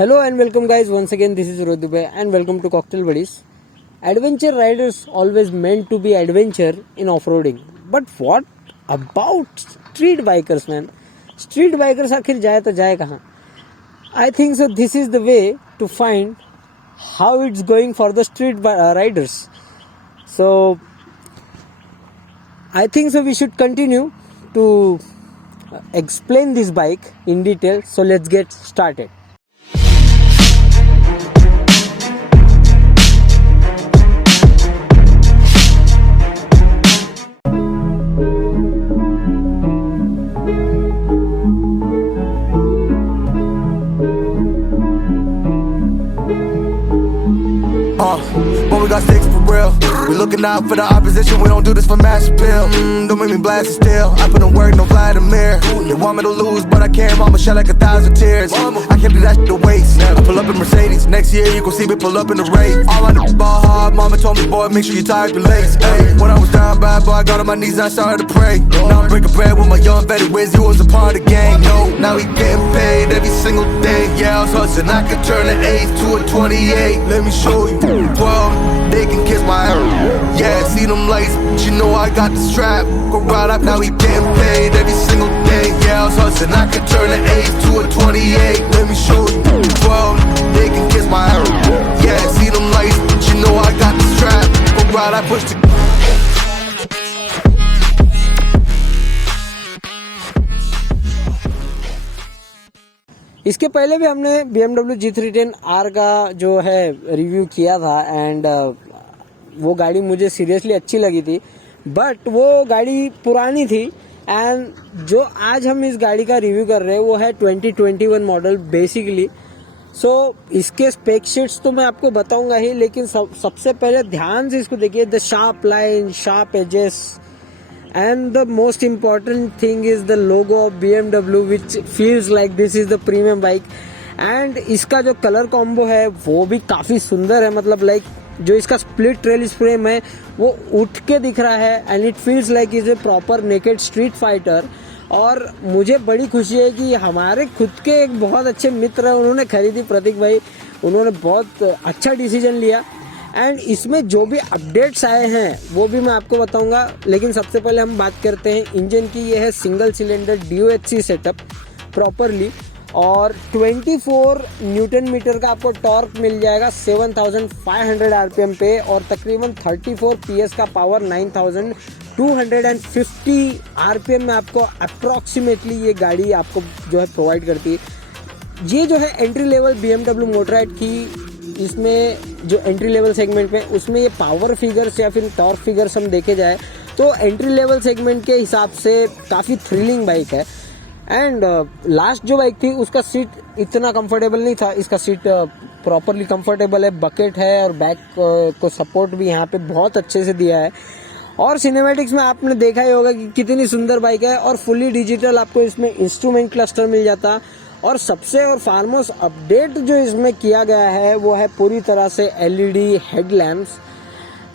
Hello and welcome guys, once again this is Rohit Dubai and welcome to Cocktail Buddies. Adventure riders always meant to be adventure in off-roading. But what about street bikers, man? Street bikers आखिर जाए तो जाए कहाँ? I think so this is the way to find how it's going for the street riders. So I think so we should continue to explain this bike in detail. So let's get started. But we got sticks for real. We looking out for the opposition. We don't do this for mass appeal. Don't make me blast it still. I put in work, no Vladimir. They want me to lose, but I can't. Mama shed like 1,000 tears. I can't do that shit to waste. I pull up in Mercedes. Next year you gon' see me pull up in the race. All I do is ball hard. Mama told me, boy, make sure you tie up your legs. Hey, when I was down bad, boy, I got on my knees and I started to pray. Now I'm breaking bread with my young vet. Where's you was a part of the gang? No, now he getting paid every single day. Yeah, I was hustling. I could turn an 8 to a 28. Let me show you. 12, they can kiss my ass. Yeah, see them lights, but you know I got the strap. Go right up, now he getting paid every single day. Yeah, I was hustling, I could turn an 8 to a 28. Let me show you. 12, they can kiss my ass. Yeah, see them lights, but you know I got the strap. Go right, I push the इसके पहले भी हमने BMW G310R का जो है review किया था and वो गाड़ी मुझे सीरियसली अच्छी लगी थी, बट वो गाड़ी पुरानी थी एंड जो आज हम इस गाड़ी का रिव्यू कर रहे हैं वो है 2021 मॉडल बेसिकली. सो इसके स्पेक शीट्स तो मैं आपको बताऊंगा ही, लेकिन सबसे पहले ध्यान से इसको देखिए. The sharp line, sharp edges, and the most important thing is the logo of BMW which feels like this is the premium bike. and इसका जो कलर कॉम्बो है वो भी काफ़ी सुंदर है. मतलब लाइक जो इसका स्प्लिट ट्रेलिस फ्रेम है वो उठ के दिख रहा है and it feels like is a proper naked street fighter. और मुझे बड़ी खुशी है कि हमारे खुद के एक बहुत अच्छे मित्र हैं, उन्होंने खरीदी, प्रतीक भाई, उन्होंने बहुत अच्छा डिसीजन लिया. एंड इसमें जो भी अपडेट्स आए हैं वो भी मैं आपको बताऊंगा. लेकिन सबसे पहले हम बात करते हैं इंजन की. ये है single cylinder DOHC setup properly और 24 न्यूटन मीटर का आपको टॉर्क मिल जाएगा 7500 RPM पे और तकरीबन 34 PS का पावर 9250 RPM में आपको अप्रॉक्सीमेटली ये गाड़ी आपको जो है प्रोवाइड करती है. ये जो है एंट्री लेवल BMW मोटराइड की, इसमें जो एंट्री लेवल सेगमेंट में उसमें ये पावर फिगर्स या फिर टॉर्क फिगर्स हम देखे जाए तो एंट्री लेवल सेगमेंट के हिसाब से काफ़ी थ्रिलिंग बाइक है. एंड लास्ट जो बाइक थी उसका सीट इतना कंफर्टेबल नहीं था. इसका सीट प्रॉपरली कंफर्टेबल है, बकेट है और बैक को सपोर्ट भी यहाँ पे बहुत अच्छे से दिया है. और सिनेमैटिक्स में आपने देखा ही होगा कि कितनी सुंदर बाइक है और फुली डिजिटल आपको इसमें इंस्ट्रूमेंट क्लस्टर मिल जाता. और सबसे और फारमोस्ट अपडेट जो इसमें किया गया है वो है पूरी तरह से LED headlamps.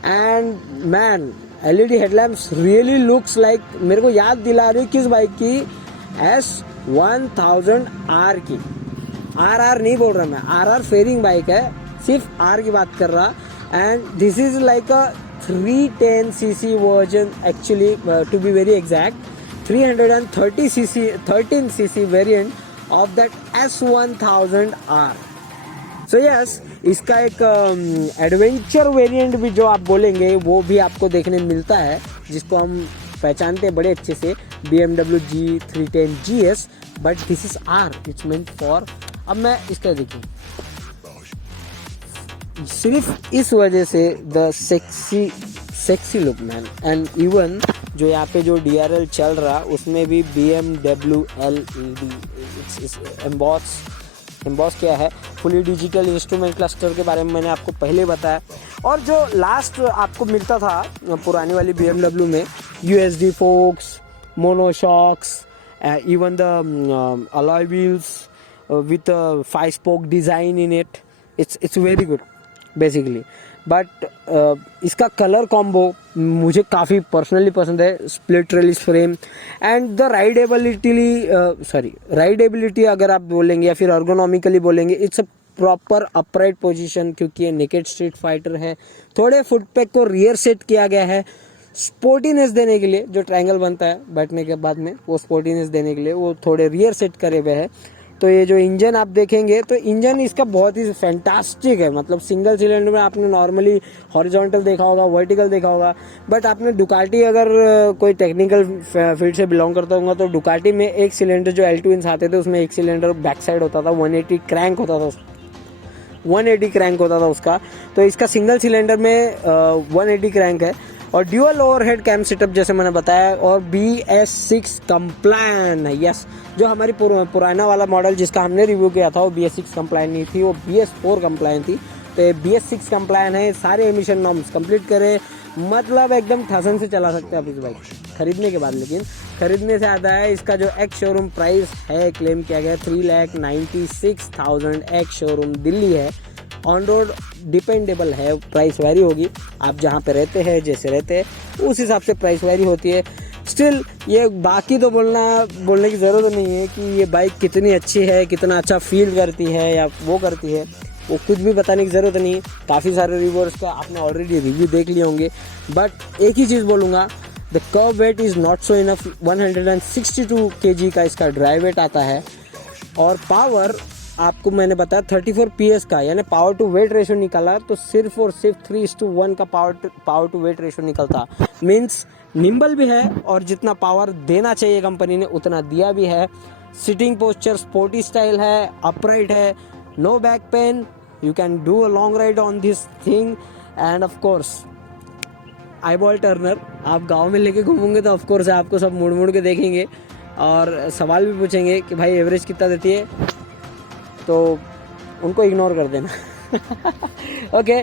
And man, LED headlamps really looks like, मेरे को याद दिला रही किस बाइक की, S1000R की. RR नहीं बोल रहा मैं, RR फेयरिंग बाइक है, सिर्फ R की बात कर रहा. And this is like a 310cc version actually, to be very exact 13cc variant of that S1000R. So yes, इसका एक एडवेंचर वेरिएंट भी जो आप बोलेंगे वो भी आपको देखने मिलता है, जिसको हम पहचानते हैं बड़े अच्छे से BMW G310 GS, but this is R, it's meant for. अब मैं इसका देखिए, सिर्फ इस वजह से the sexy look man. And even जो यहाँ पे जो DRL चल रहा उसमें भी BMW LED एम्बॉस किया है. फुली डिजिटल इंस्ट्रूमेंट क्लस्टर के बारे में मैंने आपको पहले बताया. और जो लास्ट आपको मिलता था पुरानी वाली BMW में USD forks, monoshocks, even the alloy wheels with 5 spoke design in it, it's very good basically. But इसका कलर कॉम्बो मुझे काफ़ी पर्सनली पसंद है, split trellis frame and the rideability अगर आप बोलेंगे या फिर अर्गोनॉमिकली बोलेंगे, it's a proper upright position, क्योंकि ये नेकेड स्ट्रीट फाइटर है। थोड़े फुटपैक को रियर सेट किया गया है स्पोर्टीनेस देने के लिए, जो ट्रायंगल बनता है बैठने के बाद में, वो स्पोर्टीनेस देने के लिए वो थोड़े रियर सेट करे हुए हैं। तो ये जो इंजन आप देखेंगे तो इंजन इसका बहुत ही फैंटास्टिक है, मतलब सिंगल सिलेंडर में आपने नॉर्मली हॉरिजॉन्टल देखा होगा, वर्टिकल देखा होगा, बट आपने डुकाटी अगर कोई टेक्निकल फील्ड से बिलोंग करता होगा तो डुकाटी में एक सिलेंडर जो L2 इंच आते थे उसमें एक सिलेंडर बैक साइड होता था, 180 क्रैंक होता था, 180 क्रैंक होता था उसका। तो इसका सिंगल सिलेंडर में 180 क्रैंक है और ड्यूअल ओवरहेड कैम सेटअप जैसे मैंने बताया, और BS6 कंप्लायन है। यस, जो हमारी पुराना वाला मॉडल जिसका हमने रिव्यू किया था वो BS6 कंप्लायन नहीं थी, वो BS4 कंप्लायन थी। तो BS6 कंप्लायन है, सारे एमिशन नॉर्म्स कंप्लीट करे, मतलब एकदम ठसन से चला सकते हैं आप इस बाइक खरीदने के बाद। लेकिन खरीदने से आता है इसका जो एक्स शोरूम प्राइस है, क्लेम किया गया 3,96,000 एक्स शोरूम दिल्ली है। ऑन रोड डिपेंडेबल है, प्राइस वैरी होगी, आप जहाँ पे रहते हैं, जैसे रहते हैं उस हिसाब से प्राइस वैरी होती है। स्टिल ये बाकी तो बोलने की ज़रूरत नहीं है कि ये बाइक कितनी अच्छी है, कितना अच्छा फील करती है या वो करती है, वो कुछ भी बताने की ज़रूरत नहीं है। काफ़ी सारे रिव्यूअर्स का आपने ऑलरेडी रिव्यू देख लिए होंगे, बट एक ही चीज़ बोलूँगा, the curve wait is not so enough. 162 kg का इसका ड्राइव वेट आता है और पावर आपको मैंने बताया 34 PS का, यानी पावर टू वेट रेशो निकाला तो सिर्फ और सिर्फ 3:1 का पावर टू वेट रेशो निकलता। मीन्स निम्बल भी है और जितना पावर देना चाहिए कंपनी ने उतना दिया भी है। सिटिंग पोस्चर स्पोर्टी स्टाइल है, अपराइट है, no back pain, you can do a long ride on this thing and of course eyeball turner. आप गांव में लेके घूमोगे तो ऑफ कोर्स आपको सब मुड़ मुड़ के देखेंगे और सवाल भी पूछेंगे कि भाई एवरेज कितना देती है, तो उनको इग्नोर कर देना। ओके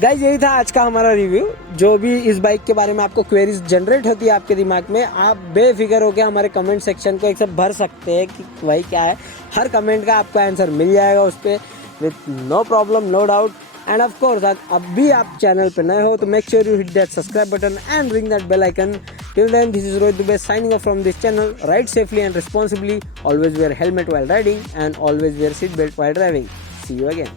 गाइज, यही था आज का हमारा रिव्यू। जो भी इस बाइक के बारे में आपको क्वेरीज जनरेट होती है आपके दिमाग में, आप बेफिक्र होकर हमारे कमेंट सेक्शन को एक सब भर सकते हैं कि भाई क्या है। हर कमेंट का आपका आंसर मिल जाएगा उस पर with no problem, no doubt. And of course अब भी आप चैनल पे नए हो तो make sure you hit that subscribe button and ring that bell icon. Till then, this is Rohit Dubey signing off from this channel. Ride safely and responsibly. Always wear helmet while riding and always wear seat belt while driving. See you again.